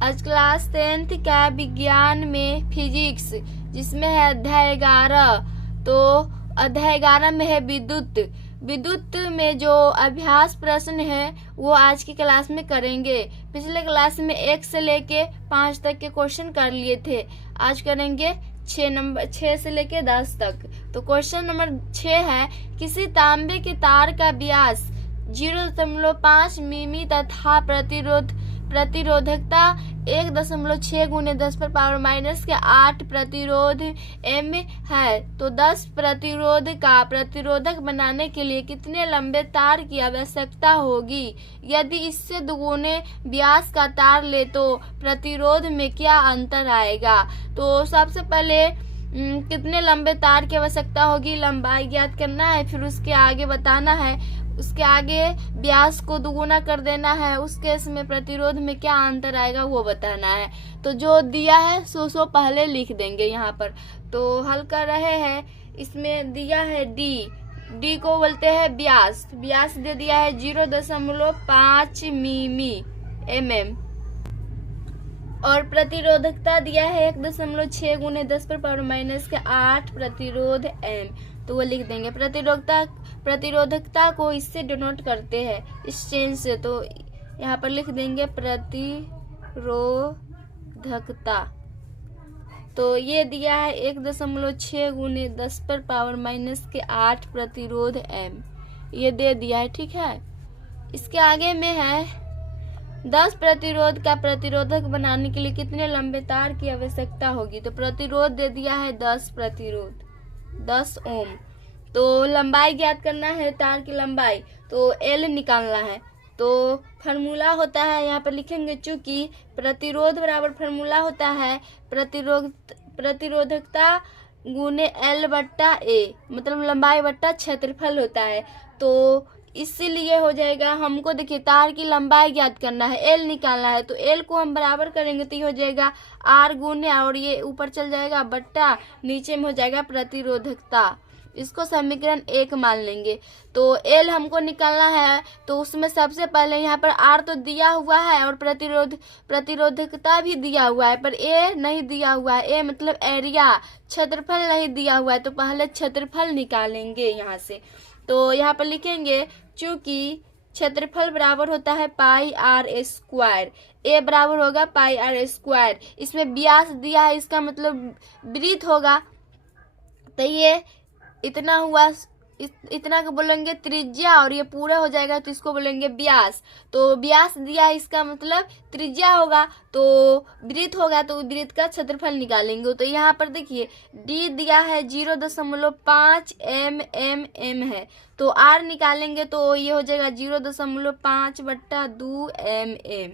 आज class 10th का विज्ञान में फिजिक्स, जिसमें है अध्याय 11। तो अध्याय 11 में है विद्युत। विद्युत में जो अभ्यास प्रश्न है वो आज की क्लास में करेंगे। पिछले क्लास में 1 से लेके 5 तक के क्वेश्चन कर लिए थे। आज करेंगे 6 से लेके 10 तक। तो क्वेश्चन नंबर 6 है, किसी तांबे के तार का व्यास 0.5 मिमी तथा प्रतिरोधकता 1.6 × 10⁻⁻⁸ प्रतिरोध एम है। तो 10 प्रतिरोध का प्रतिरोधक बनाने के लिए कितने लंबे तार की आवश्यकता होगी? यदि इससे दुगुने व्यास का तार ले तो प्रतिरोध में क्या अंतर आएगा? तो सबसे पहले कितने लंबे तार की आवश्यकता होगी, लंबाई ज्ञात करना है। फिर उसके आगे बताना है, उसके आगे व्यास को दुगुना कर देना है। उस केस में प्रतिरोध में क्या अंतर आएगा वो बताना है। तो जो दिया है सो पहले लिख देंगे यहाँ पर। तो हल कर रहे हैं। इसमें दिया है डी को बोलते हैं व्यास। व्यास दे दिया है 0.5 मिमी mm और प्रतिरोधकता दिया है 1.6 × 10⁻⁸ प्रतिरोध एम। तो वो लिख देंगे। प्रतिरोधकता को इससे डिनोट करते हैं, इस चेन से। तो यहाँ पर लिख देंगे प्रतिरोधकता। तो ये दिया है 1.6 × 10⁻⁸ प्रतिरोध एम, ये दे दिया है। ठीक है। इसके आगे में है 10 प्रतिरोध का प्रतिरोधक बनाने के लिए कितने लंबे तार की आवश्यकता होगी? तो प्रतिरोध दे दिया है 10 प्रतिरोध 10 ओम। तो लंबाई ज्ञात करना है, तार की लंबाई। तो एल निकालना है। तो फार्मूला होता है, यहाँ पर लिखेंगे, चूंकि प्रतिरोध बराबर फार्मूला होता है प्रतिरोधकता गुने एल बट्टा ए, मतलब लंबाई बट्टा क्षेत्रफल होता है। तो इसीलिए हो जाएगा, हमको देखिए तार की लंबाई ज्ञात करना है, एल निकालना है। तो एल को हम बराबर करेंगे तो ये हो जाएगा आर गुने, और ये ऊपर चल जाएगा बट्टा, नीचे में हो जाएगा प्रतिरोधकता। इसको समीकरण 1 मान लेंगे। तो एल हमको निकालना है, तो उसमें सबसे पहले यहाँ पर आर तो दिया हुआ है और प्रतिरोधकता भी दिया हुआ है, पर ए नहीं दिया हुआ है। ए मतलब एरिया, क्षेत्रफल नहीं दिया हुआ है। तो पहले क्षेत्रफल निकालेंगे यहाँ से। तो यहाँ पर लिखेंगे, चूंकि क्षेत्रफल बराबर होता है πr², ए बराबर होगा πr²। इसमें व्यास दिया है, इसका मतलब वृत्त होगा। तो ये इतना हुआ, इतना को बोलेंगे त्रिज्या, और ये पूरा हो जाएगा तो इसको बोलेंगे व्यास। तो व्यास दिया है, इसका मतलब त्रिज्या होगा। तो वृत्त होगा, तो वृत्त का क्षेत्रफल निकालेंगे। तो यहाँ पर देखिए डी दिया है 0.5 mm है। तो आर निकालेंगे तो ये हो जाएगा 0.5/2 mm।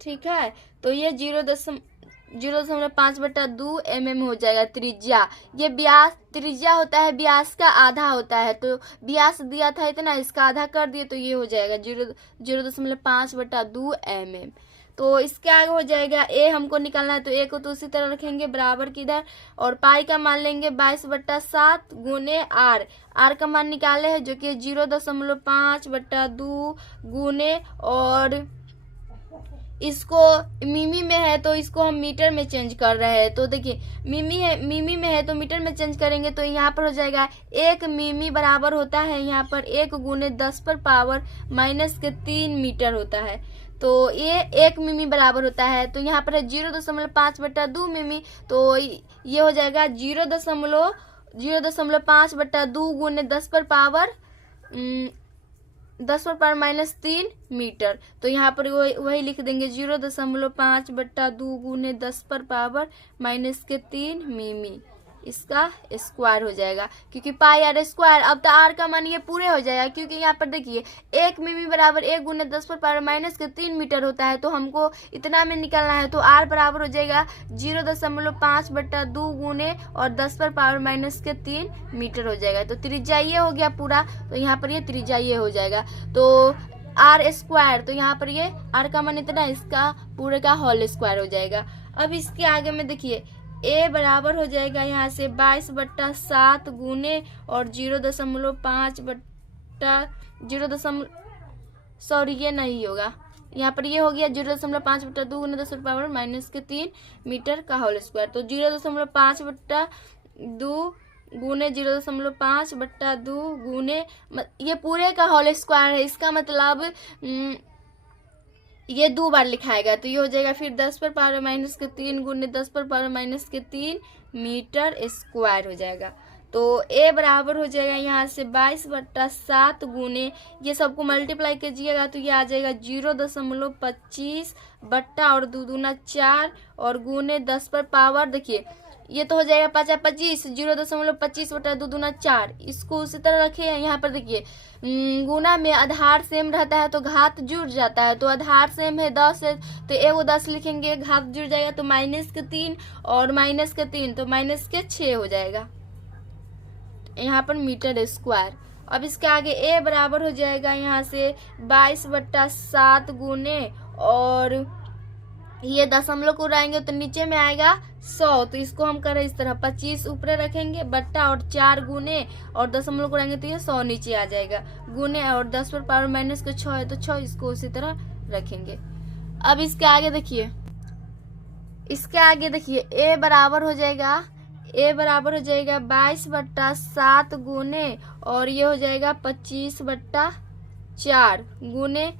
ठीक है। तो ये 0.5/2 mm हो जाएगा त्रिज्या। ये व्यास त्रिज्या होता है, व्यास का आधा होता है। तो व्यास दिया था इतना, इसका आधा कर दिए तो ये हो जाएगा 0.5/2 mm। तो इसके आगे हो जाएगा ए हमको निकालना है। तो ए को तो उसी तरह रखेंगे बराबर की इधर, और पाई का मान लेंगे 22/7 गुने आर। आर का मान निकाले है जो कि 0.5/2 गुने, और इसको मिमी में है तो इसको हम मीटर में चेंज कर रहे हैं। तो देखिए मिमी में है तो मीटर में चेंज करेंगे। तो यहाँ पर हो जाएगा 1 मिमी बराबर होता है यहाँ पर 1 × 10⁻⁻³ मीटर होता है। तो ये 1 मिमी बराबर होता है। तो यहाँ पर है 0.5/2 मिमी। तो ये हो जाएगा 0.5/2 × 10⁻³ मीटर। तो यहाँ पर वही लिख देंगे 0.5/2 × 10⁻³ मिमी। इसका स्क्वायर हो जाएगा, क्योंकि πr²। अब तो आर का मान ये पूरे हो जाएगा, क्योंकि यहाँ पर देखिए 1 मिमी बराबर 1 × 10⁻³ मीटर होता है। तो हमको इतना में निकालना है। तो आर बराबर हो जाएगा 0.5/2 गुने और 10⁻³ मीटर हो जाएगा। तो त्रिज्या ये हो गया पूरा। तो यहाँ पर ये त्रिज्या ये हो जाएगा। तो r², तो यहाँ पर ये आर का मान इतना, इसका पूरे का होल स्क्वायर हो जाएगा। अब इसके आगे में देखिए ए बराबर हो जाएगा यहाँ से 22/7 गुने और 0.5 ये नहीं होगा, यहाँ पर ये हो गया 0.5/2 गुने 10⁻³ मीटर का होल स्क्वायर। तो 0.5/2 गुने 0.5/2 गुने ये पूरे का होल स्क्वायर है, इसका मतलब ये 2 बार लिखाएगा तो ये हो जाएगा फिर 10⁻³ गुने 10⁻³ मीटर स्क्वायर हो जाएगा। तो ए बराबर हो जाएगा यहाँ से 22/7 गुने, ये सबको मल्टीप्लाई कीजिएगा तो ये आ जाएगा 0.25 बट्टा और 2 दूना 4 और गुने 10 पर पावर, देखिए ये तो हो जाएगा 5×25, 0.25 बटा 2 दूना 4। इसको उसी तरह रखे हैं। यहाँ पर देखिए गुना में आधार सेम रहता है तो घात जुड़ जाता है, तो आधार सेम है 10 है तो एगो 10 लिखेंगे, घात जुड़ जाएगा तो -3 और -3 तो -6 हो जाएगा यहाँ पर मीटर स्क्वायर। अब इसके आगे ए बराबर हो जाएगा यहाँ से 22/7 गुने, और ये दशमलव को उड़ाएंगे तो नीचे में आएगा 100, तो इसको हम करें इस तरह 25 ऊपर रखेंगे बट्टा और 4 गुने और दशमलव को उड़ाएंगे तो ये 100 नीचे आ जाएगा गुने, और 10 पर पावर माइनस के 6 है तो 6 इसको उसी तरह रखेंगे। अब इसके आगे देखिए, ए बराबर हो जाएगा 22/7 गुने, और ये हो जाएगा 25/4 गुने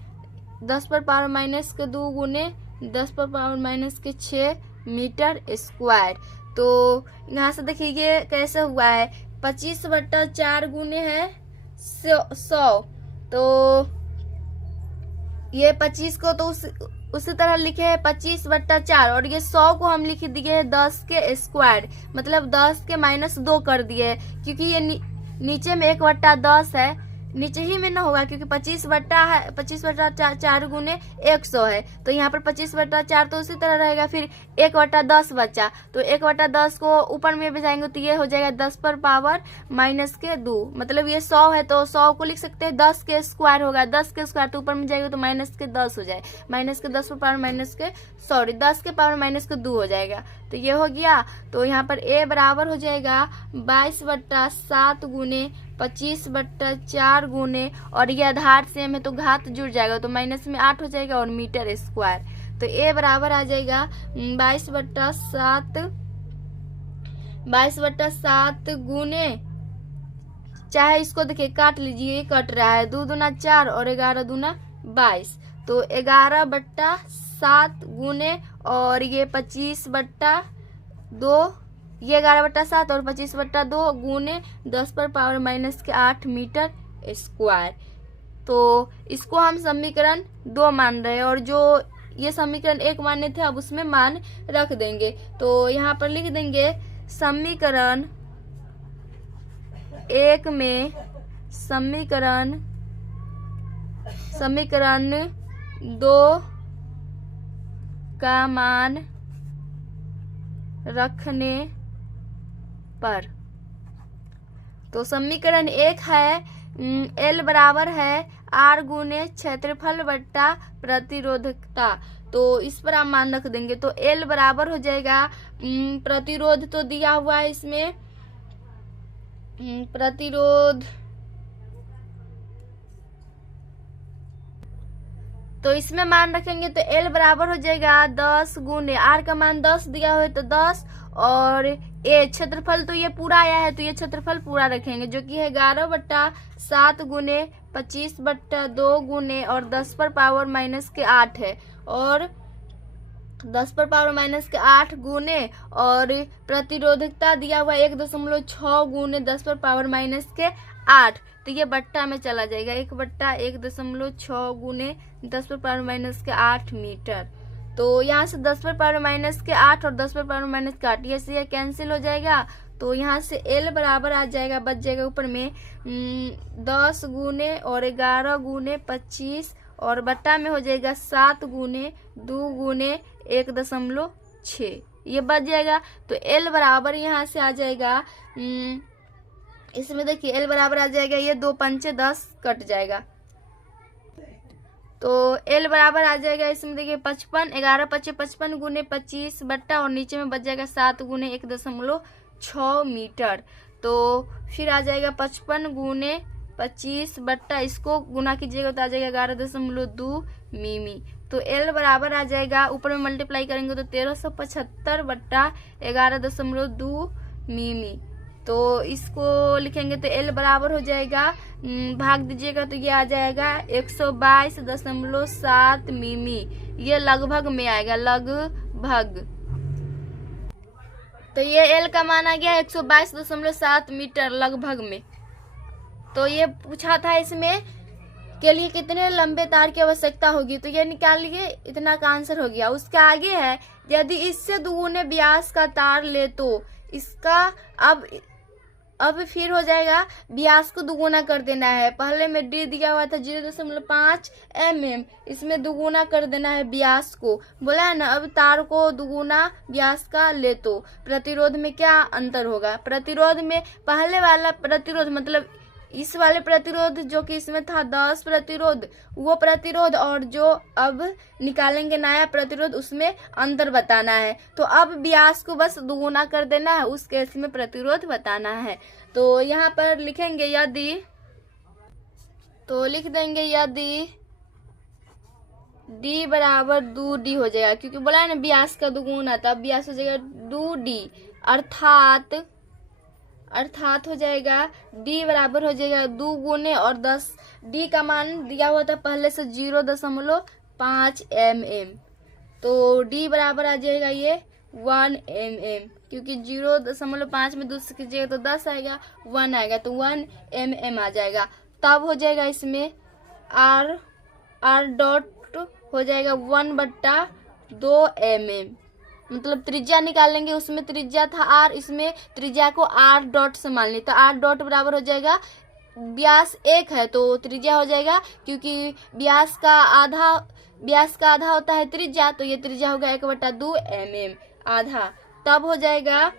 10 पर पावर माइनस के 2 गुने 10 पर पावर माइनस के 6 मीटर स्क्वायर। तो यहाँ से देखिए ये कैसे हुआ है, 25/4 गुने है 100, तो ये 25 को तो उसी तरह लिखे है 25/4, और ये 100 को हम लिख दिए है 10 के स्क्वायर, मतलब 10 के -2 कर दिए, क्योंकि ये नीचे में 1/10 है, नीचे ही में ना होगा क्योंकि 25/4 गुने 100 है, तो यहाँ पर 25/4 तो उसी तरह रहेगा, फिर 1/10 बचा तो 1/10 को ऊपर में भेजाएंगे तो ये हो जाएगा 10 पर पावर माइनस के 2, मतलब ये 100 है तो 100 को लिख सकते हैं 10 के स्क्वायर होगा, 10 के स्क्वायर तो ऊपर में जाएगा तो -10 हो जाए, -10 पर पावर -10 के पावर -2 हो जाएगा, तो ये हो गया। तो यहाँ पर ए बराबर हो जाएगा 22/7 गुने 25/4 गुने, और ये आधार सेम है तो घात जुड़ जाएगा तो माइनस में 8 हो जाएगा और मीटर स्क्वायर। तो ए बराबर आ जाएगा 22/7 गुने, चाहे इसको देखिए काट लीजिए, कट रहा है 2 दूना 4 और 11 दूना 22, तो 11/7 गुने, और ये 25/2, ये 11/7 और 25/2 गुने 10 पर पावर माइनस के 8 मीटर स्क्वायर। तो इसको हम समीकरण 2 मान रहे हैं, और जो ये समीकरण 1 माने थे अब उसमें मान रख देंगे। तो यहाँ पर लिख देंगे समीकरण 1 में समीकरण 2 का मान रखने पर, तो समीकरण 1 है L बराबर है R गुने क्षेत्रफल बट्टा प्रतिरोधकता, तो इस पर आप मान रख देंगे। तो L बराबर हो जाएगा प्रतिरोध तो दिया हुआ है इसमें, प्रतिरोध तो इसमें मान रखेंगे तो L बराबर हो जाएगा 10 गुने, R का मान 10 दिया हुआ है तो 10, और ए क्षेत्रफल तो ये पूरा आया है तो ये क्षेत्रफल पूरा रखेंगे जो कि है 11/7 गुने 25/2 गुने और 10 पर पावर माइनस के 8 है, और 10 पर पावर माइनस के 8 गुने, और प्रतिरोधकता दिया हुआ 1.6 गुने 10 पर पावर माइनस के 8, तो ये बट्टा में चला जाएगा 1/1.6 गुने 10 पर पावर माइनस के 8 मीटर। तो यहाँ से 10 पर पावर माइनस के 8 और 10 पर पावर माइनस के 8 ये से कैंसिल हो जाएगा, तो यहाँ से L बराबर आ जाएगा, बच जाएगा ऊपर में 10 गुने और 11 गुने 25, और बट्टा में हो जाएगा 7 गुने 2 गुने 1.6, ये बच जाएगा। तो L बराबर यहाँ से आ जाएगा, इसमें देखिए L बराबर आ जाएगा, ये 2 पंचे 10 कट जाएगा, तो L बराबर आ जाएगा इसमें देखिए 55, 11 पच्चे 55 गुने 25 बट्टा, और नीचे में बच जाएगा 7 गुने 1.6 मीटर। तो फिर आ जाएगा 55 गुने 25 बट्टा, इसको गुना कीजिएगा तो आ जाएगा 11.2 मिमी। तो एल बराबर आ जाएगा, ऊपर में मल्टीप्लाई करेंगे तो 1375 बट्टा 11.2 मिमी। तो इसको लिखेंगे तो एल बराबर हो जाएगा, भाग दीजिएगा तो ये आ जाएगा 122.7 मिमी। ये लगभग में आएगा, लगभग। तो ये एल का मान आ गया 122.7 मीटर लगभग में। तो ये पूछा था इसमें के लिए कितने लंबे तार की आवश्यकता होगी, तो ये निकालिए, इतना का आंसर हो गया। उसके आगे है, यदि इससे दुगुने व्यास का तार ले तो इसका अब फिर हो जाएगा, व्यास को दुगुना कर देना है। पहले में डी दिया हुआ था 0.5 mm, इसमें दुगुना कर देना है व्यास को, बोला है ना। अब तार को दुगुना व्यास का ले तो प्रतिरोध में क्या अंतर होगा। प्रतिरोध में पहले वाला प्रतिरोध मतलब इस वाले प्रतिरोध जो कि इसमें था 10 प्रतिरोध, वो प्रतिरोध और जो अब निकालेंगे नया प्रतिरोध, उसमें अंतर बताना है। तो अब व्यास को बस दुगुना कर देना है, उस केस में प्रतिरोध बताना है। तो यहाँ पर लिखेंगे यदि, तो लिख देंगे यदि d बराबर 2d हो जाएगा, क्योंकि बोला है ना व्यास का दुगुना, तब व्यास हो जाएगा 2d, अर्थात हो जाएगा d बराबर हो जाएगा 2 गुने और 10। d का मान दिया हुआ था पहले से 0.5 mm, तो d बराबर आ जाएगा ये 1 mm, क्योंकि 0.5 में 2 से कीजिएगा तो 10 आएगा, 1 आएगा, तो 1 mm आ जाएगा। तब हो जाएगा इसमें r डॉट हो जाएगा 1/2 mm, मतलब त्रिज्या निकालेंगे, उसमें त्रिज्या था r, इसमें त्रिज्या को r डॉट से मान ली, तो r डॉट बराबर हो जाएगा, व्यास 1 है तो त्रिज्या हो जाएगा, क्योंकि व्यास का आधा होता है त्रिज्या, तो ये त्रिज्या होगा 1/2 mm आधा। तब हो जाएगा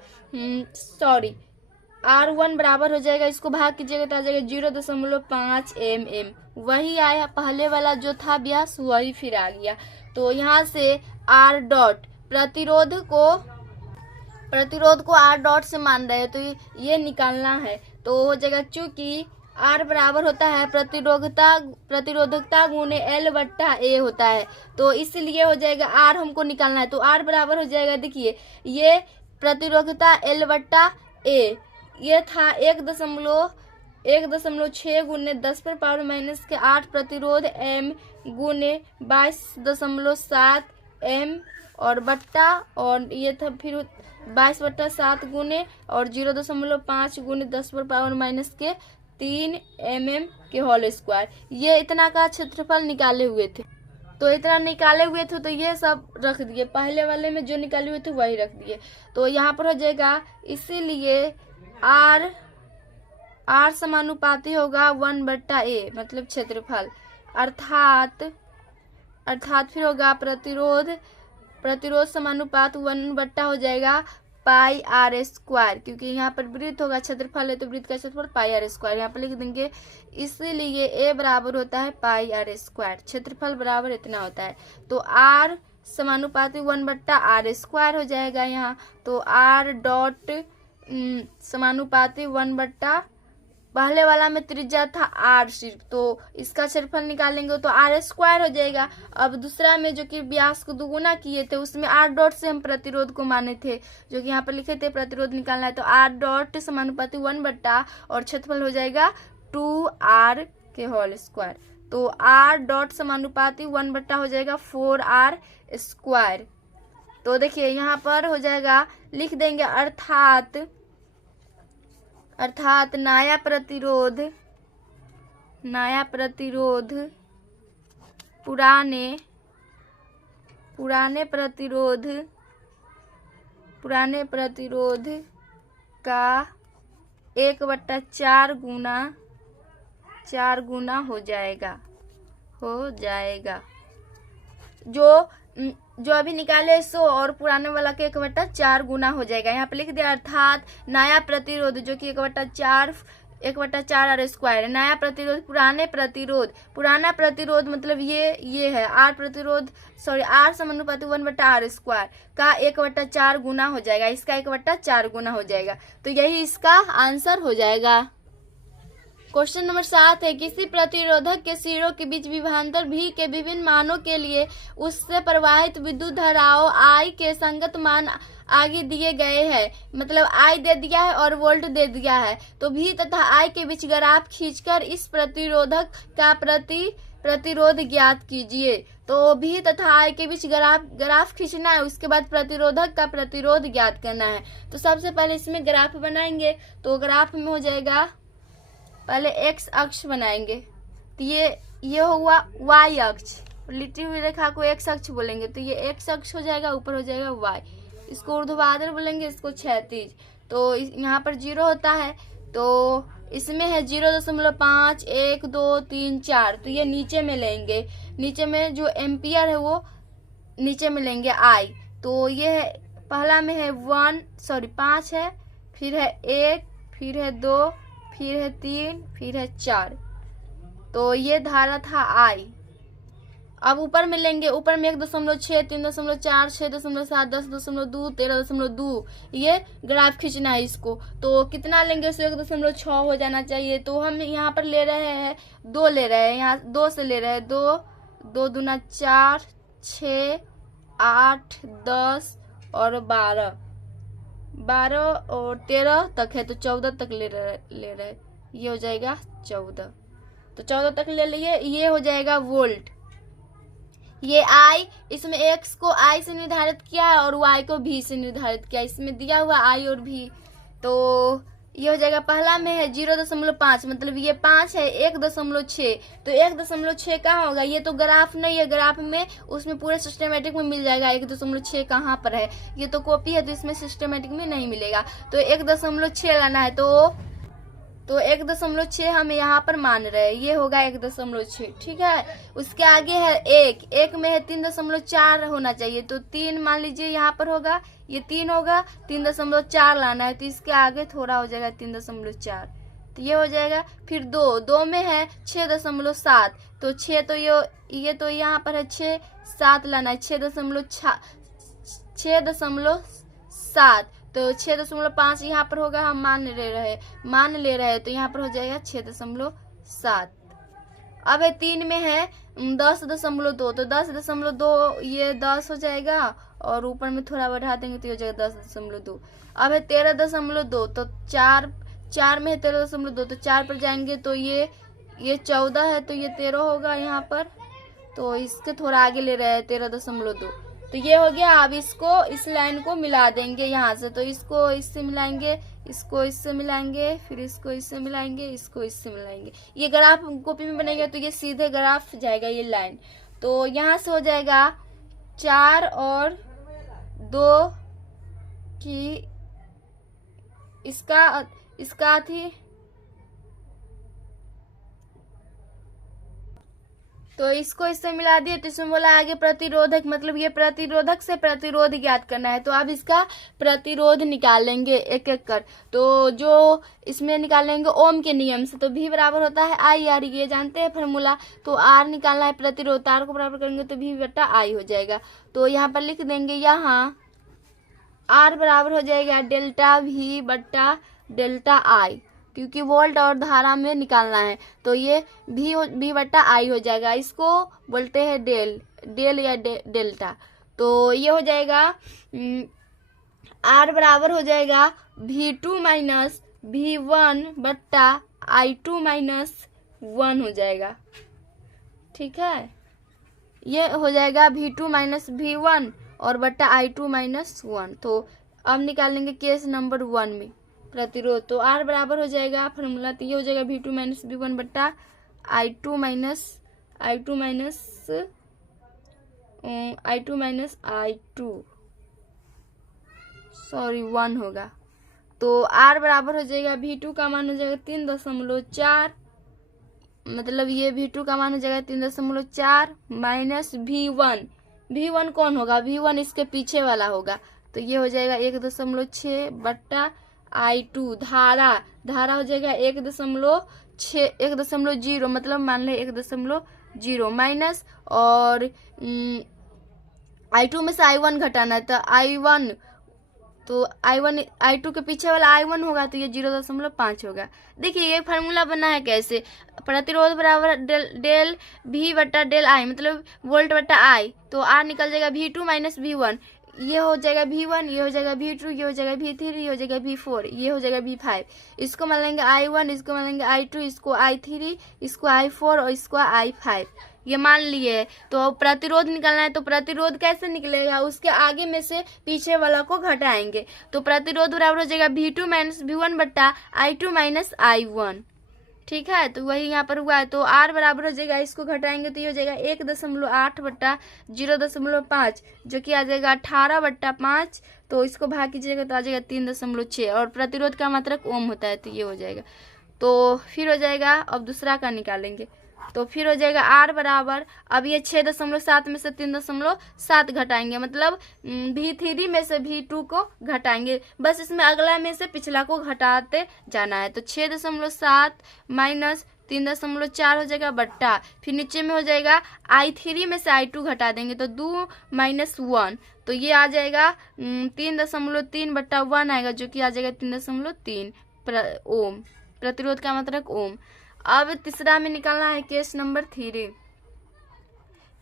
r1 बराबर हो जाएगा, इसको भाग कीजिएगा तो आ जाएगा 0.5 mm, वही आया पहले वाला जो था व्यास, वही फिर आ गया। तो यहाँ से r डॉट प्रतिरोध को r डॉट से मान रहे हैं, तो ये निकालना है। तो हो जाएगा, चूंकि r बराबर होता है प्रतिरोधकता गुने L बट्टा A होता है, तो इसलिए हो जाएगा r हमको निकालना है। तो r बराबर हो जाएगा, देखिए ये प्रतिरोधकता L बट्टा A, ये था 1.6 गुने 10⁻⁻8 प्रतिरोध m गुने 22.7 m और बट्टा, और ये था फिर 22/7 गुने और 0.5 गुने 10⁻⁻3 mm के होल स्क्वायर। ये इतना का क्षेत्रफल निकाले हुए थे, तो इतना निकाले हुए थे, तो ये सब रख दिए, पहले वाले में जो निकाले हुए थे वही रख दिए। तो यहाँ पर हो जाएगा, इसीलिए r समानुपाती होगा 1/a, मतलब क्षेत्रफल, अर्थात फिर होगा प्रतिरोध समानुपात 1/, हो जाएगा पाई r स्क्वायर, क्योंकि यहाँ पर वृत्त होगा, क्षेत्रफल है तो वृत्त का क्षेत्रफल पाई r स्क्वायर, यहाँ पर लिख देंगे। इसीलिए a बराबर होता है पाई r स्क्वायर, क्षेत्रफल बराबर इतना होता है। तो r समानुपाती 1/r स्क्वायर हो जाएगा यहाँ। तो r डॉट समानुपाती 1/, पहले वाला में त्रिज्या था r सिर्फ, तो इसका क्षेत्रफल निकालेंगे तो r स्क्वायर हो जाएगा। अब दूसरा में जो कि व्यास को दुगुना किए थे, उसमें r डॉट से हम प्रतिरोध को माने थे, जो कि यहाँ पर लिखे थे प्रतिरोध निकालना है, तो r डॉट समानुपाती 1/, और क्षेत्रफल हो जाएगा 2r के होल स्क्वायर। तो r डॉट समानुपाती 1/, हो जाएगा 4r स्क्वायर। तो देखिए यहाँ पर हो जाएगा, लिख देंगे अर्थात नया प्रतिरोध पुराने प्रतिरोध का 1/4 गुना हो जाएगा। जो अभी निकाले 100 और पुराने वाला के 1/4 गुना हो जाएगा। यहाँ पे लिख दिया, अर्थात नया प्रतिरोध जो कि 1/4 स्क्वायर है, नया प्रतिरोध पुराना प्रतिरोध मतलब ये है r समानुपाती 1/r स्क्वायर का 1/4 गुना हो जाएगा, इसका 1/4 गुना हो जाएगा। तो यही इसका आंसर हो जाएगा। क्वेश्चन नंबर 7 है, किसी प्रतिरोधक के सिरों के बीच विभवांतर V के विभिन्न मानों के लिए उससे प्रवाहित विद्युत धाराओं I के संगत मान आगे दिए गए हैं। मतलब I दे दिया है और वोल्ट दे दिया है। तो V तथा I के बीच ग्राफ खींचकर इस प्रतिरोधक का प्रतिरोध ज्ञात कीजिए। तो V तथा I के बीच ग्राफ खींचना है, उसके बाद प्रतिरोधक का प्रतिरोध ज्ञात करना है। तो सबसे पहले इसमें ग्राफ बनाएंगे। तो ग्राफ में हो जाएगा, पहले x अक्ष बनाएंगे। तो ये हुआ y अक्ष, लिटी हुई रेखा को x अक्ष बोलेंगे। तो ये x अक्ष हो जाएगा, ऊपर हो जाएगा y। इसको ऊर्ध्वाधर बोलेंगे, इसको क्षैतिज। तो यहाँ पर 0 होता है, तो इसमें है 0.5, 1, 2, 3, 4। तो ये नीचे में लेंगे, नीचे में जो एम्पियर है वो नीचे में लेंगे I। तो ये है, पहला में है 5 है, फिर है 1, फिर है 2, फिर है 3, फिर है 4। तो ये धारा था I। अब ऊपर में लेंगे, ऊपर में 1.6, 3.4, 6.7, 10.2, 13.2। ये ग्राफ खींचना है इसको। तो कितना लेंगे, उसको 1.6 हो जाना चाहिए। तो हम यहाँ पर ले रहे हैं 2 ले रहे हैं, यहाँ 2 से ले रहे हैं। 2 दूना 4, 6, 8, 10 और 12 और 13 तक है, तो 14 तक ले रहे। ये हो जाएगा 14। तो 14 तक ले लिए। ये हो जाएगा वोल्ट। ये I, इसमें x को I से निर्धारित किया है और y को V से निर्धारित किया। इसमें दिया हुआ I और V। तो ये हो जाएगा, पहला में है 0.5, मतलब ये 5 है, 1.6। तो 1.6 कहाँ होगा, ये तो ग्राफ नहीं है, ग्राफ में उसमें पूरे सिस्टमेटिक में मिल जाएगा 1.6 कहाँ पर है। ये तो कॉपी है, तो इसमें सिस्टमेटिक में नहीं मिलेगा। तो 1.6 लाना है। तो 1.6 हम यहाँ पर मान रहे हैं, ये होगा 1.6, ठीक है। उसके आगे है 1 में है 3.4 होना चाहिए। तो 3 मान लीजिए यहाँ पर होगा, ये 3 होगा, 3.4 लाना है। तो इसके आगे थोड़ा हो जाएगा 3.4। तो ये हो जाएगा। फिर 2 में है 6.7। तो 6, तो ये तो यहाँ पर है 6, 7 लाना है, 6.7। तो 6.5 यहाँ पर होगा, हम मान ले रहे हैं। तो यहाँ पर हो जाएगा 6.7। अब है 3 में है 10.2। तो 10.2 ये 10 हो जाएगा, और ऊपर में थोड़ा बढ़ा देंगे तो हो जाएगा 10.2। अब है 13.2। तो 4 में है 13.2। तो 4 पर जाएंगे तो ये 14 है, तो ये 13 होगा यहाँ पर। तो इसके थोड़ा आगे ले रहे हैं 13.2। तो ये हो गया। अब इसको, इस लाइन को मिला देंगे यहाँ से। तो इसको इससे मिलाएंगे, इसको इससे मिलाएंगे, फिर इसको इससे मिलाएंगे, इसको इससे मिलाएंगे। ये ग्राफ कॉपी में बनेगा, तो ये सीधे ग्राफ जाएगा ये लाइन। तो यहाँ से हो जाएगा 4 और 2 की इसका थी। तो इसको इससे मिला दिए। तो इसमें बोला आगे प्रतिरोधक, मतलब ये प्रतिरोधक से प्रतिरोध ज्ञात करना है। तो अब इसका प्रतिरोध निकालेंगे एक एक कर। तो जो इसमें निकालेंगे ओम के नियम से। तो V बराबर होता है I R, ये जानते हैं फार्मूला। तो R निकालना है प्रतिरोध, R को बराबर करेंगे तो V बटा I हो जाएगा। तो यहाँ पर लिख देंगे, यहाँ R बराबर हो जाएगा डेल्टा V बटा डेल्टा I, क्योंकि वोल्ट और धारा में निकालना है। तो ये V बटा I हो जाएगा। इसको बोलते हैं डेल या डेल्टा। तो ये हो जाएगा R बराबर हो जाएगा V2 माइनस V1 बट्टा I2 माइनस 1 हो जाएगा, ठीक है। ये हो जाएगा V2 माइनस V1 और बट्टा I2 माइनस 1। तो अब निकालेंगे केस नंबर 1 में प्रतिरोध। तो R बराबर हो जाएगा फार्मूला, तो ये हो जाएगा V2 माइनस V1 बट्टा I2 माइनस I2 सॉरी 1 होगा। तो R बराबर हो जाएगा, V2 का मान हो जाएगा 3.4, मतलब ये V2 का मान हो जाएगा 3.4 माइनस V1 कौन होगा, V1 इसके पीछे वाला होगा। तो ये हो जाएगा 1.6 बट्टा I2, धारा हो जाएगा 1.0, मतलब मान ले 1.0 माइनस, और I2 में से I1 घटाना है। तो तो I2 के पीछे वाला I1 होगा तो ये 0.5 होगा। देखिए ये फार्मूला बना है कैसे, प्रतिरोध बराबर डेल V बटा डेल I, मतलब वोल्ट बटा I, तो R निकल जाएगा V2 माइनस V1, ये हो जाएगा V1, ये हो जाएगा V2, ये हो जाएगा V3, ये हो जाएगा V4, ये हो जाएगा V5। इसको मान लेंगे I1, इसको मान लेंगे I2, इसको I3, इसको I4 और इसको I5, ये मान लिए। तो प्रतिरोध निकालना है, तो प्रतिरोध कैसे निकलेगा, उसके आगे में से पीछे वाला को घटाएंगे। तो प्रतिरोध बराबर हो जाएगा V2 माइनस V1 बट्टा I2 माइनस I1। ठीक है, तो वही यहाँ पर हुआ है। तो R बराबर हो जाएगा, इसको घटाएंगे तो ये हो जाएगा 1.8 बट्टा 0.5, जो कि आ जाएगा 18 बट्टा 5। तो इसको भाग कीजिएगा तो आ जाएगा 3.6, और प्रतिरोध का मात्रक ओम होता है, तो ये हो जाएगा। तो फिर हो जाएगा, अब दूसरा का निकालेंगे, तो फिर हो जाएगा R बराबर, अब ये 6.7 में से 3.7 घटाएंगे, मतलब V3 में से V2 को घटाएंगे, बस इसमें अगला में से पिछला को घटाते जाना है। तो 6.7 माइनस 3.4 हो जाएगा बट्टा, फिर नीचे में हो जाएगा I3 में से I2 घटा देंगे तो 2 माइनस 1, तो ये आ जाएगा 3.3 बट्टा 1 आएगा, जो कि आ जाएगा 3.3 ओम, प्रतिरोध का मात्रक ओम। अब तीसरा में निकालना है केस नंबर 3।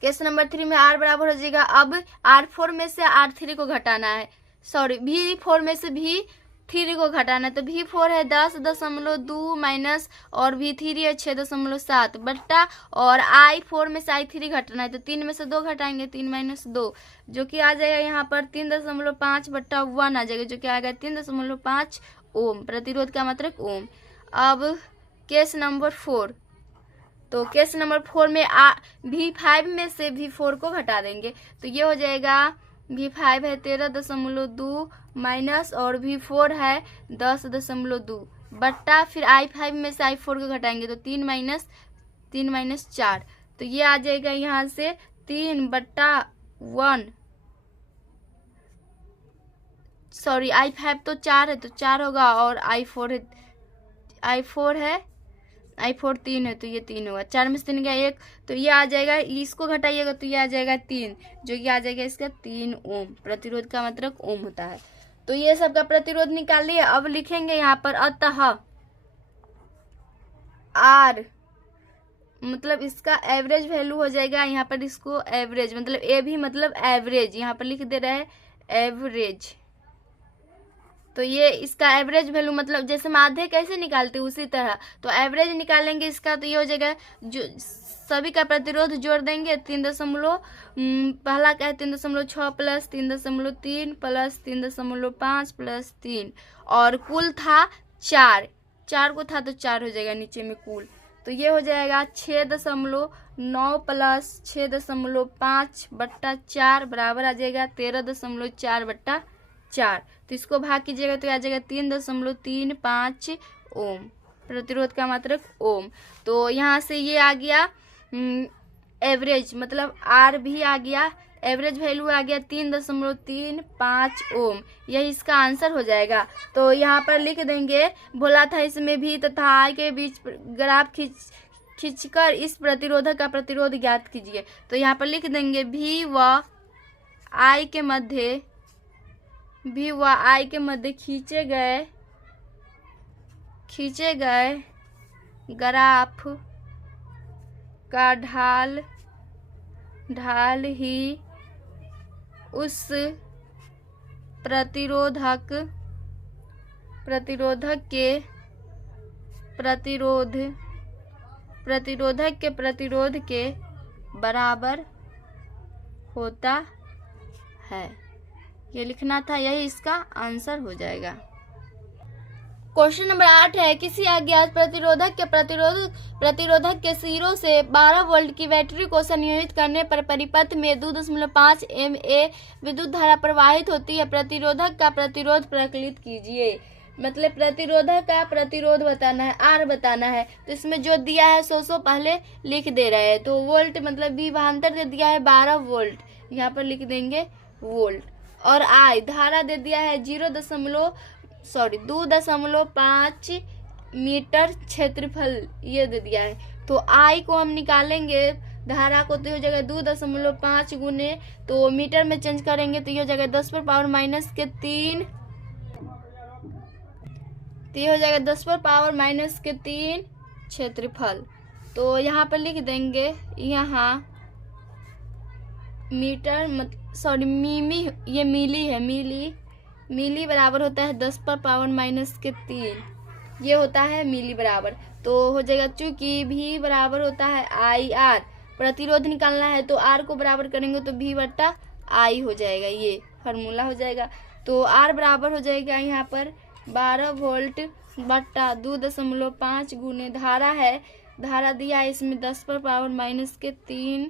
केस नंबर 3 में R बराबर हो जाएगा, अब R4 में से R3 को घटाना है, सॉरी V4 में से V3 को घटाना है। तो V4 है 10.2 माइनस, और V3 है 6.7 बट्टा, और I4 में से I3 घटाना है, तो 3 में से 2 घटाएंगे, 3 माइनस 2, जो कि आ जाएगा यहाँ पर 3.5 बट्टा 1 आ जाएगा, जो कि आएगा 3.5 ओम, प्रतिरोध का मात्रक ओम। अब केस नंबर 4, तो केस नंबर 4 में V5 में से V4 को घटा देंगे, तो ये हो जाएगा V5 है 13.2 माइनस, और V4 है 10.2 बट्टा, फिर I5 में से I4 को घटाएंगे तो 3 माइनस 4, तो ये आ जाएगा यहाँ से 3 बट्टा 1, सॉरी I5 तो 4 है तो 4 होगा, और I4 3 है तो ये 3 होगा, 4 में से 3 गया 1, तो ये आ जाएगा, इसको घटाइएगा तो ये आ जाएगा 3, जो कि आ जाएगा इसका 3 ओम, प्रतिरोध का मात्रक ओम होता है। तो ये सब का प्रतिरोध निकाल लिए। अब लिखेंगे यहाँ पर अतः R, मतलब इसका एवरेज वैल्यू हो जाएगा, यहाँ पर इसको एवरेज मतलब ए भी मतलब एवरेज, यहाँ पर लिख दे रहा है एवरेज। तो ये इसका एवरेज वैल्यू मतलब जैसे माध्य कैसे निकालते हैं उसी तरह, तो एवरेज निकालेंगे इसका, तो ये हो जाएगा, जो सभी का प्रतिरोध जोड़ देंगे, 3 पहला का है 3.6 प्लस 3.3 प्लस 3.5 प्लस 3, और कुल था 4 को था तो 4 हो जाएगा नीचे में कुल, तो ये हो जाएगा 6.9 प्लस 6.5 बट्टा 4 बराबर आ जाएगा 13.4 बट्टा 4। तो इसको भाग कीजिएगा तो आ जाएगा 3.35 ओम, प्रतिरोध का मात्रक ओम। तो यहाँ से ये आ गया एवरेज, मतलब R भी आ गया, एवरेज वैल्यू आ गया 3.35 ओम, यही इसका आंसर हो जाएगा। तो यहाँ पर लिख देंगे, बोला था इसमें भी तथा I के बीच ग्राफ खींचकर इस प्रतिरोधक का प्रतिरोध ज्ञात कीजिए। तो यहाँ पर लिख देंगे V व I के मध्य खींचे गए ग्राफ का ढाल ही उस प्रतिरोधक के प्रतिरोध के बराबर होता है, ये लिखना था, यही इसका आंसर हो जाएगा। क्वेश्चन नंबर 8 है, किसी अज्ञात प्रतिरोधक के सिरों से 12 वोल्ट की बैटरी को संयोजित करने पर परिपथ में 2.5 mA विद्युत धारा प्रवाहित होती है, प्रतिरोधक का प्रतिरोध प्रकलित कीजिए। मतलब प्रतिरोधक का प्रतिरोध बताना है, R बताना है, तो इसमें जो दिया है 100 पहले लिख दे रहे हैं। तो वोल्ट मतलब विभवांतर दे दिया है 12 वोल्ट, यहाँ पर लिख देंगे वोल्ट, और I धारा दे दिया है 2.5 मीटर क्षेत्रफल, ये दे दिया है। तो I को हम निकालेंगे धारा को, तो हो जाएगा 2.5 गुने, तो मीटर में चेंज करेंगे तो ये हो जाएगा 10 पर पावर -3 तो ये हो जाएगा 10 पर पावर माइनस के 3 क्षेत्रफल। तो यहाँ पर लिख देंगे, यहाँ मीटर सॉरी मिमी, ये मिली है, मिली बराबर होता है 10 पर पावर माइनस के 3, ये होता है मिली बराबर। तो हो जाएगा, चूंकि भी बराबर होता है आई आर, प्रतिरोध निकालना है तो आर को बराबर करेंगे तो भी बट्टा आई हो जाएगा, ये फार्मूला हो जाएगा। तो आर बराबर हो जाएगा यहाँ पर 12 वोल्ट बट्टा 2.5 गुने धारा है, धारा दिया है इसमें 10 पर पावर माइनस के 3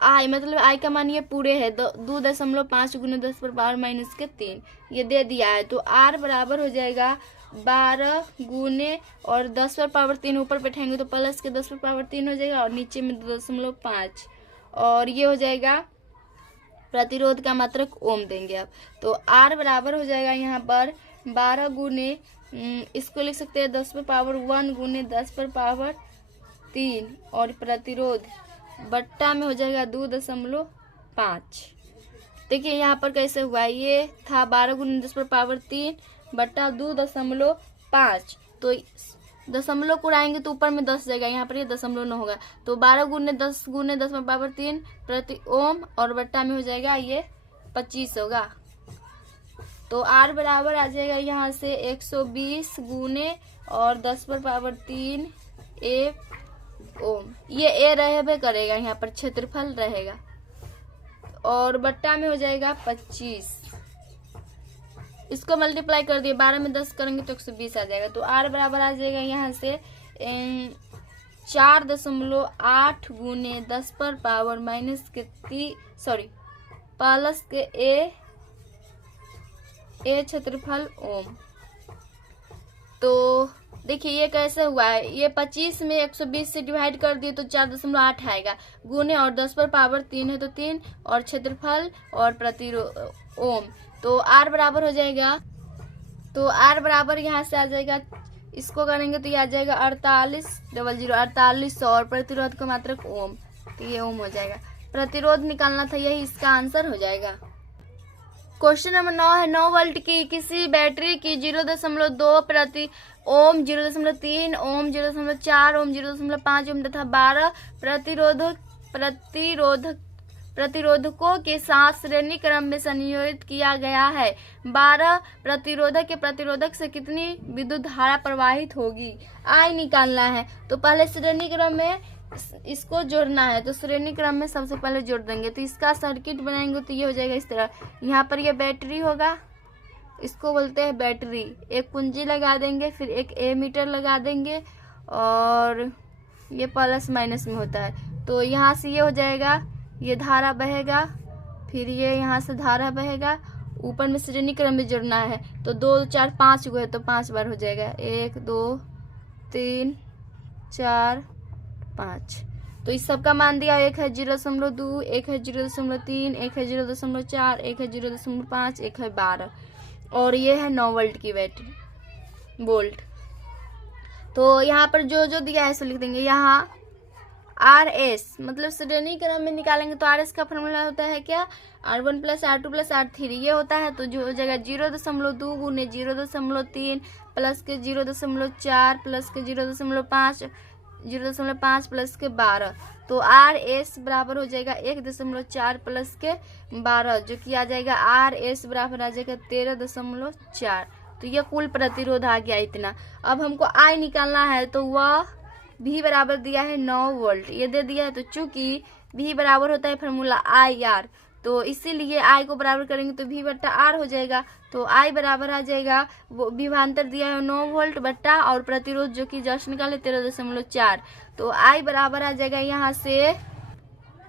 आई, मतलब आई का मान ये पूरे है 2.5 गुने 10 पर पावर माइनस के 3, ये दे दिया है। तो आर बराबर हो जाएगा 12 गुने और 10 पर पावर 3 ऊपर बैठाएंगे तो प्लस के 10 पर पावर 3 हो जाएगा और नीचे में 2.5, और ये हो जाएगा प्रतिरोध का मात्रक ओम देंगे अब। तो आर बराबर हो जाएगा यहाँ पर 12 गुने, इसको लिख सकते हैं 10 पर पावर 1 गुने 10 पर पावर 3 और प्रतिरोध बट्टा में हो जाएगा 2.5। देखिए यहाँ पर कैसे हुआ, ये था 12 गुने 10 पर पावर 3 बट्टा 2.5, तो दशमलव को उड़ाएंगे तो ऊपर में 10 जाएगा, यहाँ पर ये दशमलव न होगा। तो 12 गुने 10 पर पावर 3 प्रति ओम और बट्टा में हो जाएगा ये 25 होगा। तो आर बराबर आ जाएगा यहाँ से 120 गुने और 10 पर पावर 3 ए ओम, ये ए रहे करेगा, यहाँ पर क्षेत्रफल रहेगा और बट्टा में हो जाएगा 25। इसको मल्टीप्लाई कर दिए, 12 में 10 करेंगे तो 120 आ जाएगा। तो आर बराबर आ जाएगा यहाँ से 4.8 गुने 10 पर पावर माइनस के प्लस के ए क्षेत्रफल ओम। तो देखिए ये कैसे हुआ है, ये 25 में 120 से डिवाइड कर दिए तो 4.8 आएगा, गुने और 10 पर पावर 3 है तो 3 और क्षेत्रफल और प्रतिरोध ओम। तो आर बराबर हो जाएगा, तो आर बराबर यहाँ से आ जाएगा, इसको करेंगे तो ये आ जाएगा 48 और प्रतिरोध का मात्रक ओम, तो ये ओम हो जाएगा। प्रतिरोध निकालना था, यही इसका आंसर हो जाएगा। क्वेश्चन नंबर 9 है 9 वोल्ट की किसी बैटरी की 0.2 प्रति ओम, 0.3 ओम, 0.4 ओम, 0.5 ओम तथा 12 प्रतिरोधकों के साथ श्रेणी क्रम में संयोजित किया गया है। 12 प्रतिरोधक के प्रतिरोधक से कितनी विद्युत धारा प्रवाहित होगी, आई निकालना है। तो पहले श्रेणी क्रम में इसको जोड़ना है, तो श्रेणी क्रम में सबसे पहले जोड़ देंगे। तो इसका सर्किट बनाएंगे तो ये हो जाएगा इस तरह, यहाँ पर ये बैटरी होगा, इसको बोलते हैं बैटरी, एक कुंजी लगा देंगे, फिर एक एमीटर लगा देंगे और ये प्लस माइनस में होता है। तो यहाँ से ये हो जाएगा, ये धारा बहेगा, फिर ये यहाँ से धारा बहेगा, ऊपर में श्रेणी क्रम में जोड़ना है। तो 2 4 5 हुए तो 5 बार हो जाएगा, 1 2 3 4 5। तो इस सब का मान दिया, एक है 0.2, एक है 0.3, एक है 0.4, एक है 0.5, एक है 12 और ये है 9 वोल्ट की बैटरी वोल्ट। तो यहाँ पर जो जो दिया है सो लिख देंगे। यहाँ आर एस मतलब श्रेणी क्रम में निकालेंगे तो आर एस का फॉर्मूला होता है क्या, R1 plus R2 plus R3 ये होता है। तो जो हो जाएगा 0.2 गुने 0.3 प्लस के 0.4 प्लस के 0.5 प्लस के 12। तो आर एस बराबर हो जाएगा 1.4 प्लस के 12, जो कि आ जाएगा आर एस बराबर आ जाएगा 13.4। तो ये कुल प्रतिरोध आ गया इतना। अब हमको आई निकालना है, तो वह भी बराबर दिया है 9 वोल्ट, ये दे दिया है। तो चूंकि भी बराबर होता है फॉर्मूला आई आर, तो इसीलिए आई को बराबर करेंगे तो भी बट्टा आर हो जाएगा। तो आई बराबर आ जाएगा, वो विभवांतर दिया है 9 वोल्ट बट्टा और प्रतिरोध जो कि जस्ट निकाले 13.4। तो आई बराबर आ जाएगा यहाँ से,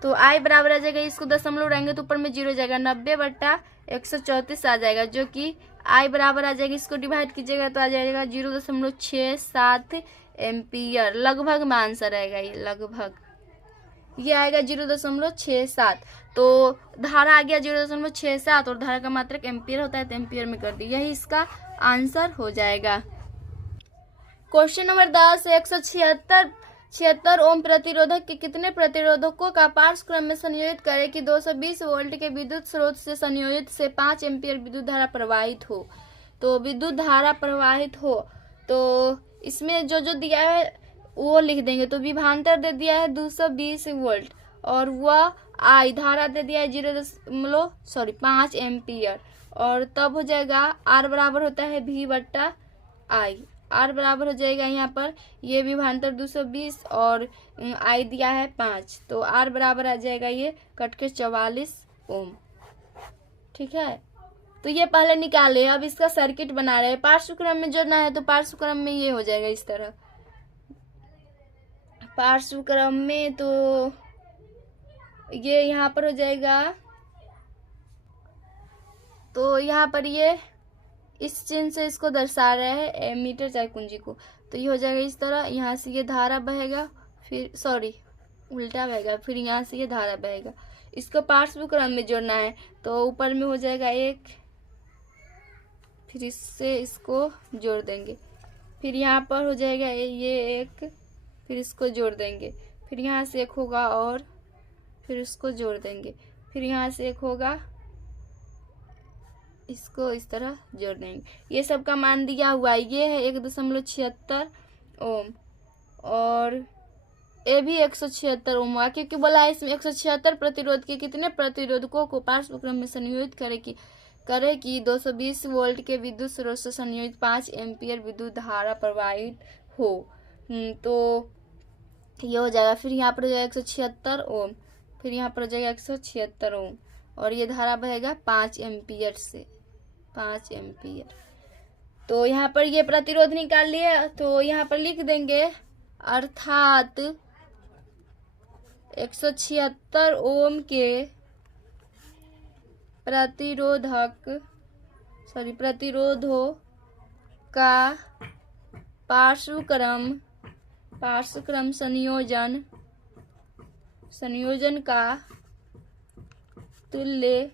तो आई बराबर आ जाएगा, इसको दशमलव रहेंगे तो ऊपर में 0 जाएगा, 90/134 आ जाएगा, जो कि आई बराबर आ जाएगी, इसको डिवाइड कीजिएगा तो आ जाएगा 0.67 एम्पियर। लगभग में आंसर आएगा, ये लगभग ये आएगा 0.67। तो धारा आ गया 0.67 और धारा का मात्रक एम्पियर होता है, तो एम्पियर में कर दी, यही इसका आंसर हो जाएगा। क्वेश्चन नंबर 10 176 ओम प्रतिरोधक के कितने प्रतिरोधकों का पार्श्व क्रम में संयोजित करें कि 220 वोल्ट के विद्युत स्रोत से संयोजित से 5 एम्पियर विद्युत धारा प्रवाहित हो। तो विद्युत धारा प्रवाहित हो, तो इसमें जो जो दिया है वो लिख देंगे। तो विभवांतर दे दिया है 220 वोल्ट और वह आई धारा दे दिया है 5 एम्पियर। और तब हो जाएगा आर बराबर होता है V बट्टा आई। आर बराबर हो जाएगा यहाँ पर ये विभवांतर 220 और आई दिया है 5, तो आर बराबर आ जाएगा ये कट के 44 ओम। ठीक है, तो ये पहले निकाले। अब इसका सर्किट बना रहे हैं। पार्श्वक्रम में जोड़ना है तो पार्श्वक्रम में ये हो जाएगा इस तरह। पार्श्वक्रम में तो ये यहाँ पर हो जाएगा, तो यहाँ पर ये इस चिन्ह से इसको दर्शा रहे हैं एमीटर चाहे कुंजी को। तो ये हो जाएगा इस तरह, यहाँ से ये धारा बहेगा, फिर सॉरी उल्टा बहेगा, फिर यहाँ से ये धारा बहेगा। इसको पार्श्वक्रम में जोड़ना है तो ऊपर में हो जाएगा 1, फिर इससे इसको जोड़ देंगे, फिर यहाँ पर हो जाएगा ये 1, फिर इसको जोड़ देंगे, फिर यहाँ से 1 होगा और फिर इसको जोड़ देंगे, फिर यहाँ से 1 होगा, इसको इस तरह जोड़ देंगे। ये सब का मान दिया हुआ है, ये है 1.76 ओम और ये भी 176 ओम हुआ, क्योंकि बोला है इसमें 176 प्रतिरोध के कितने प्रतिरोधकों को पार्श्वक्रम में संयोजित करे कि 220 वोल्ट के विद्युत स्रोत से संयोजित 5 एम्पियर विद्युत धारा प्रवाहित हो। तो ये हो जाएगा, फिर यहाँ पर हो जाएगा 176 ओम, फिर यहाँ पर हो जाएगा 176 ओम और ये धारा बहेगा 5 एम्पियर से, 5 एम्पियर। तो यहाँ पर ये प्रतिरोध निकाल लिए, तो यहाँ पर लिख देंगे अर्थात 176 ओम के प्रतिरोधों का पार्श्वक्रम संयोजन का तुल्य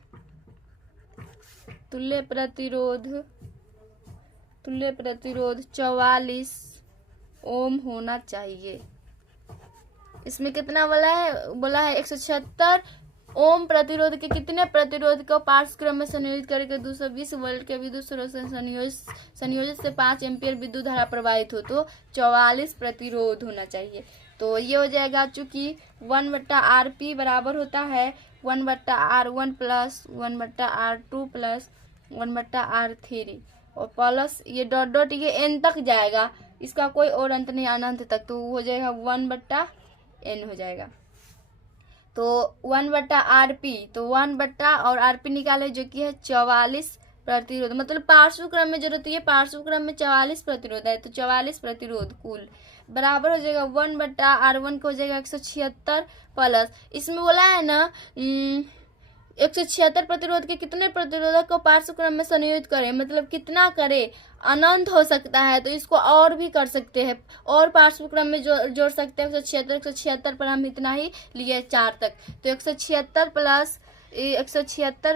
प्रतिरोध 44 ओम होना चाहिए। इसमें कितना बोला है 176 ओम प्रतिरोध के कितने प्रतिरोध को पार्श्वक्रम में संयोजित करके 220 वोल्ट के विद्युत स्रोत से संयोजित से 5 एम्पियर विद्युत धारा प्रवाहित हो, तो 44 प्रतिरोध होना चाहिए। तो ये हो जाएगा, चूंकि 1/RP बराबर होता है 1/R1 plus 1/R2 plus 1/R3 और प्लस ये डॉट डॉट ये n तक जाएगा, इसका कोई और अंत नहीं, अनंत तक। तो हो जाएगा 1/n हो जाएगा। तो 1/RP, तो 1/ और RP निकाले जो कि है 44 प्रतिरोध, मतलब पार्श्वक्रम में जरूरत है, पार्श्वक्रम में 44 प्रतिरोध है, तो 44 प्रतिरोध कुल बराबर हो जाएगा 1/R1 को हो जाएगा 176 प्लस, इसमें बोला है ना 176 प्रतिरोध के कितने प्रतिरोधक को पार्श्वक्रम में संयोजित करें, मतलब कितना करे, अनंत हो सकता है, तो इसको और भी कर सकते हैं और पार्श्वक्रम में जोड़ सकते हैं। 176 पर हम इतना ही लिए 4 तक, तो 176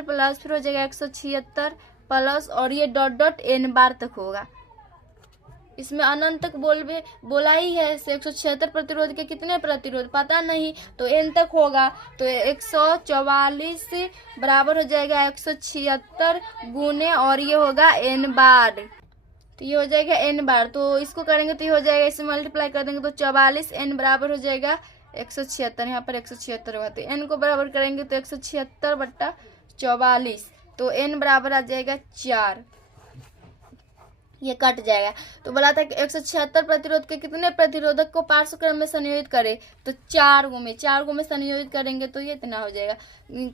प्लस फिर हो जाएगा 176 प्लस और ये डॉट डॉट n बार तक होगा। इसमें अनंत तक बोला ही है, 176 प्रतिरोध के कितने प्रतिरोध पता नहीं, तो n तक होगा, तो 144 बराबर हो जाएगा 176 गुने और ये होगा n बार, तो ये हो जाएगा n बार। तो इसको करेंगे तो ये हो जाएगा, इसे मल्टीप्लाई कर देंगे तो 44 n बराबर हो जाएगा 176, यहाँ पर 176 होगा, तो n को बराबर करेंगे तो 176/44, तो n बराबर आ जाएगा 4, ये कट जाएगा। तो बोला था कि 176 प्रतिरोध के कितने प्रतिरोधक को पार्श्वक्रम में संयोजित करें, तो 4 गो में संयोजित करेंगे तो ये इतना हो जाएगा।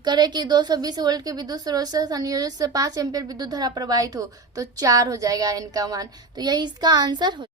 करे कि 220 वोल्ट के विद्युत स्रोत से संयोजित से 5 एम्पीयर विद्युत धारा प्रवाहित हो, तो 4 हो जाएगा इनका मान। तो यही इसका आंसर हो